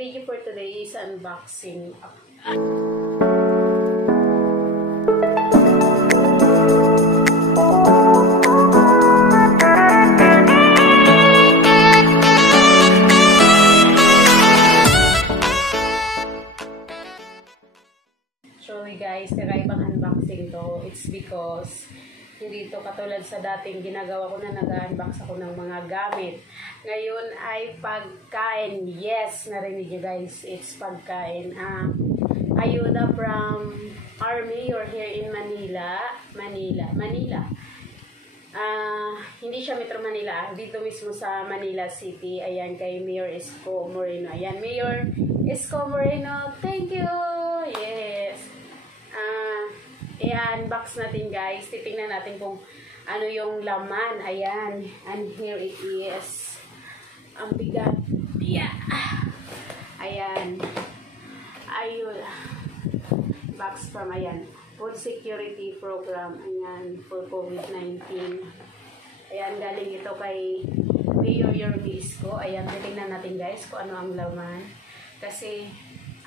video for today is unboxing. Sorry guys, nakaibang unboxing to. It's because hindi to katulad sa dating ginagawa ko na nag-unbox ako ng mga gamit. Ngayon ay pagkain. Yes, narinig nyo guys. It's pagkain. Ayuda from Army or here in Manila. Manila. Hindi siya Metro Manila. Dito mismo sa Manila City. Ayan kay Mayor Isko Moreno. Ayan, Mayor Isko Moreno. Thank you! Yes. I-unbox natin guys. Titingnan natin kung ano yung laman. Ayan. And here it is. Ang bigat. Yeah. Ayan. Ayuda. Box from, ayan. Food Security Program. Ayan. For COVID-19. Ayan. Galing ito kay Mayor Isko. Ayan. Titingnan natin guys kung ano ang laman. Kasi,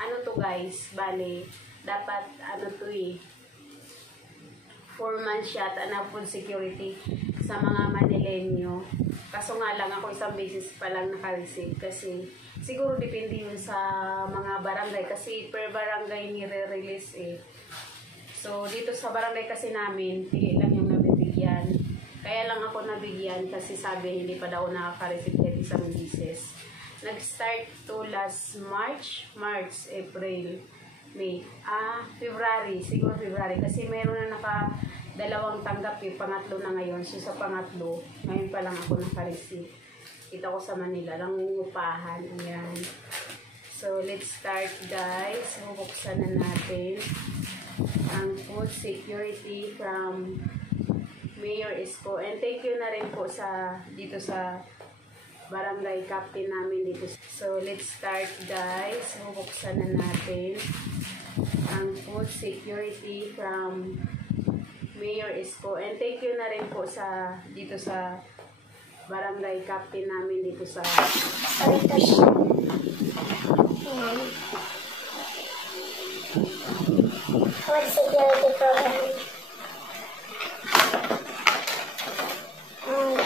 ano to guys? Bale, dapat, ano to 4 months yata na food security sa mga Manileño. Kaso nga lang ako isang beses pa lang naka-receive kasi siguro depende yun sa mga barangay kasi per barangay nire-release eh. So dito sa barangay kasi namin, pili lang yung nabibigyan. Kaya lang ako nabigyan kasi sabi hindi pa daw nakaka-receive kahit isang beses. Nag-start to last March, April, May. February. Siguro February. Kasi meron na dalawang tanggap eh. Pangatlo na ngayon. So sa pangatlo, ngayon pa lang ako naka-receive. Kita ko sa Manila. Nangungupahan. Ayan. So let's start guys. Bubuksan na natin ang food security from Mayor Isko. And thank you na rin po dito sa barangay captain namin dito. So let's start guys. Bubuksan na natin ang food security from Mayor Isko. And thank you na rin po dito sa barangay captain namin dito sa ito siya. Ayan. Food security program. And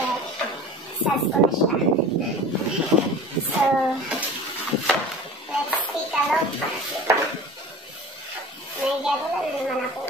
sas ko na siya. So let's take a look. May gano'n naman ako.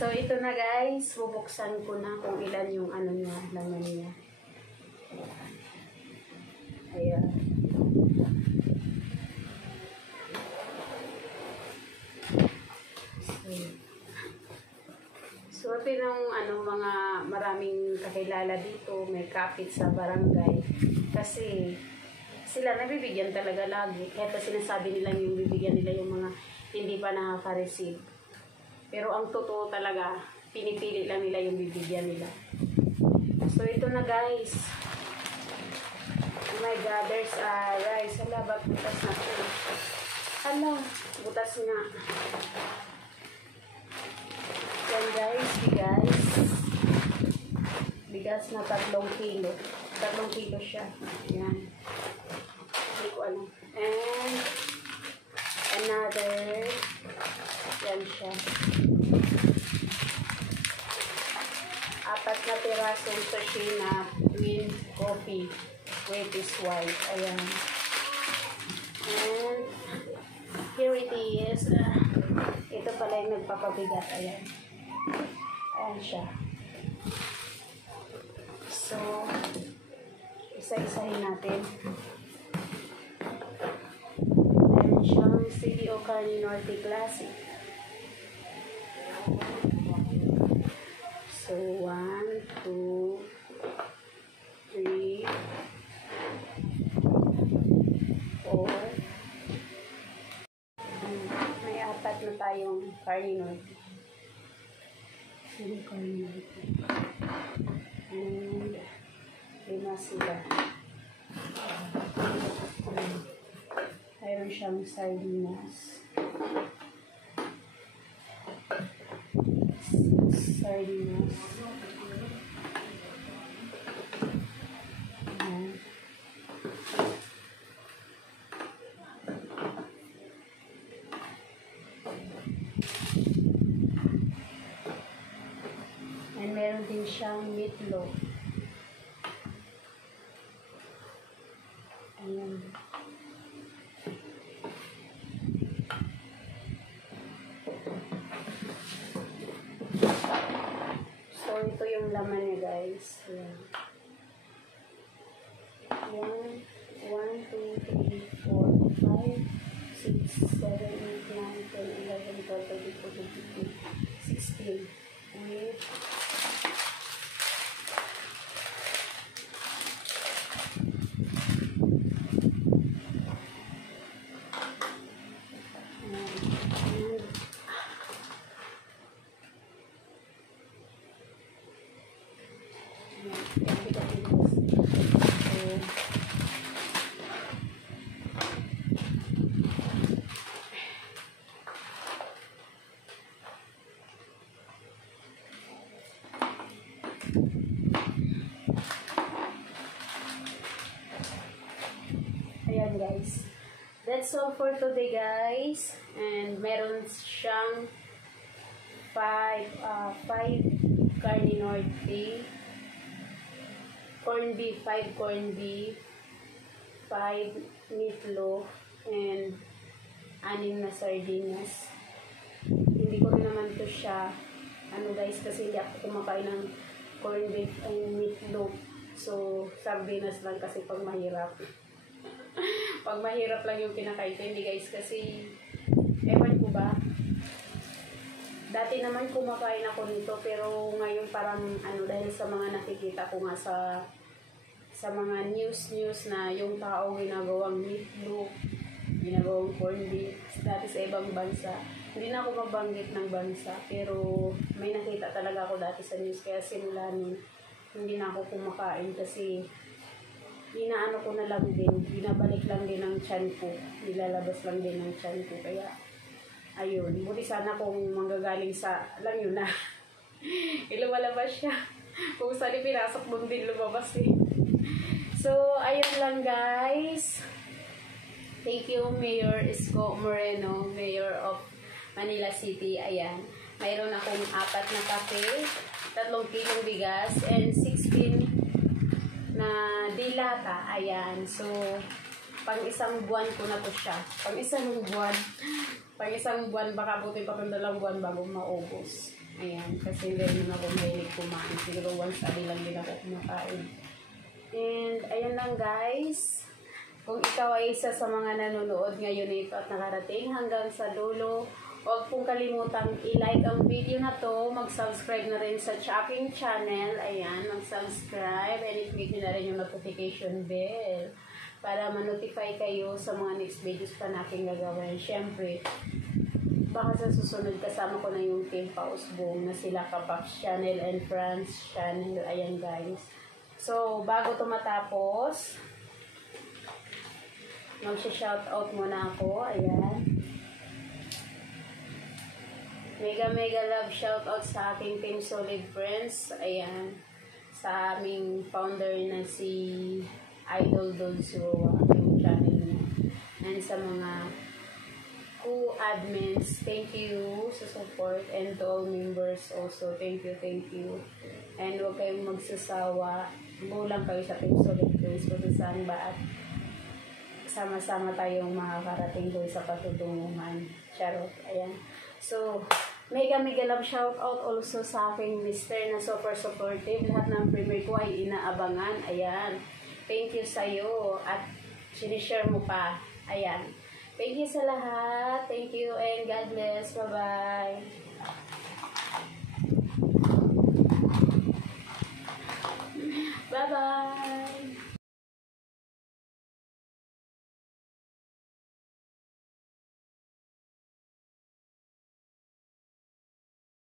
So, ito na guys. Bubuksan ko na kung ilan yung ano niya, laman niya. Ayan. Swerte ng mga maraming kakilala dito, may kapit sa barangay. Kasi sila nabibigyan talaga lagi. Kahit sinasabi nila yung bibigyan nila yung mga hindi pa nakaka-receive. Pero ang totoo talaga, pinipili lang nila yung bibigyan nila. So, ito na guys. Oh my God, there's a rice. Hala, ba't butas na ito? Hala, butas nga. Yan guys, bigas. Bigas na 3 kilo. 3 kilo siya. Yan. Hindi ko alam. And another. Yan siya. 4 na pirasong sachet na green coffee with is white. Ayan. And here it is. Ito pala yung nagpapabigat. Ayan. Ayan siya. So, isa-isahin natin. Ayan siyang CDO Carne Norte Classic. So, 1, 2, 3, 4. May 4 na tayong carne norte. Carne norte. And 5 sila. Mayroon siyang sardinas. Sardinas. Ayan. And meron din siyang meatloaf. Ayan. So, ito yung laman niya guys. Ayan. Ayan. 1, 2, 3, 4, 5, 6, 7, 8, 9, 10, 11, 12, 13, 14, 15, 16. Wait. Ayan guys. That's all for today guys. And meron siyang 5 carne norte, corn beef, 5 corn beef, 5 meatloaf, and 6 na sardinas. Hindi ko rin naman to siya guys, kasi hindi ako kumakain ng corn beef and meatloaf. So, sardinas lang kasi pag mahirap. Pag mahirap lang yung kinakain ko, hindi guys, kasi ewan ko ba, dati naman kumakain ako nito, pero ngayon parang dahil sa mga nakikita ko nga sa mga news na yung tao ginagawang meatloaf, ginagawang corn beef, dati sa ibang bansa. Hindi na ako mabanggit ng bansa, pero may nakita talaga ako dati sa news, kaya simula nun, hindi na ako kumakain kasi inaano ko na lang din, binabalik lang din ng tiyan ko, nilalabas lang din ng tiyan ko, kaya ayun, buti sana kung manggagaling sa, alam yun na, ilumalabas siya, kung saan pinasok mo din lumabas eh. So, ayun lang guys, thank you Mayor Isko Moreno, Mayor of Manila City. Ayan, mayroon akong 4 na kape, 3 kilong bigas, and 16 na dilata. Ayan. So, pang isang buwan ko na to siya. Pang isang buwan. Pang isang buwan, baka buti pa kung 2 buwan bago maubos. Ayan. Kasi hindi rin ako mahilig kumain. Siguro once a day lang din ako kumakain. And, ayan lang guys. Kung ikaw ay isa sa mga nanonood ngayon ito at nakarating hanggang sa dulo, huwag pong kalimutang i-like ang video na to. Mag-subscribe na rin sa aking channel. Ayan, mag-subscribe and i-click nyo na rin yung notification bell para ma-notify kayo sa mga next videos pa natin gagawin. Siyempre, baka sa susunod kasama ko na yung Team Pausbong na sila Kapax Channel and Friends Channel. Ayan guys. So, bago ito matapos, mag-shoutout muna ako. Ayan. Mega love shoutout sa aking Team Solid Friends. Ayan. Sa aming founder na si Idol Dolzua, yung channel niya. And sa mga co-admins, thank you sa support. And to all members also, thank you. And huwag kayong magsasawa. Bulang kayo sa Team Solid Friends kung saan ba at sama-sama tayong makakarating doon sa patutunguhan. Charot. Ayan. So, mega love shout out also sa aking mister na super supportive. Lahat ng premiere ko ay inaabangan. Ayan. Thank you sa'yo. At sinishare mo pa. Ayan. Thank you sa lahat. Thank you and God bless. Bye-bye.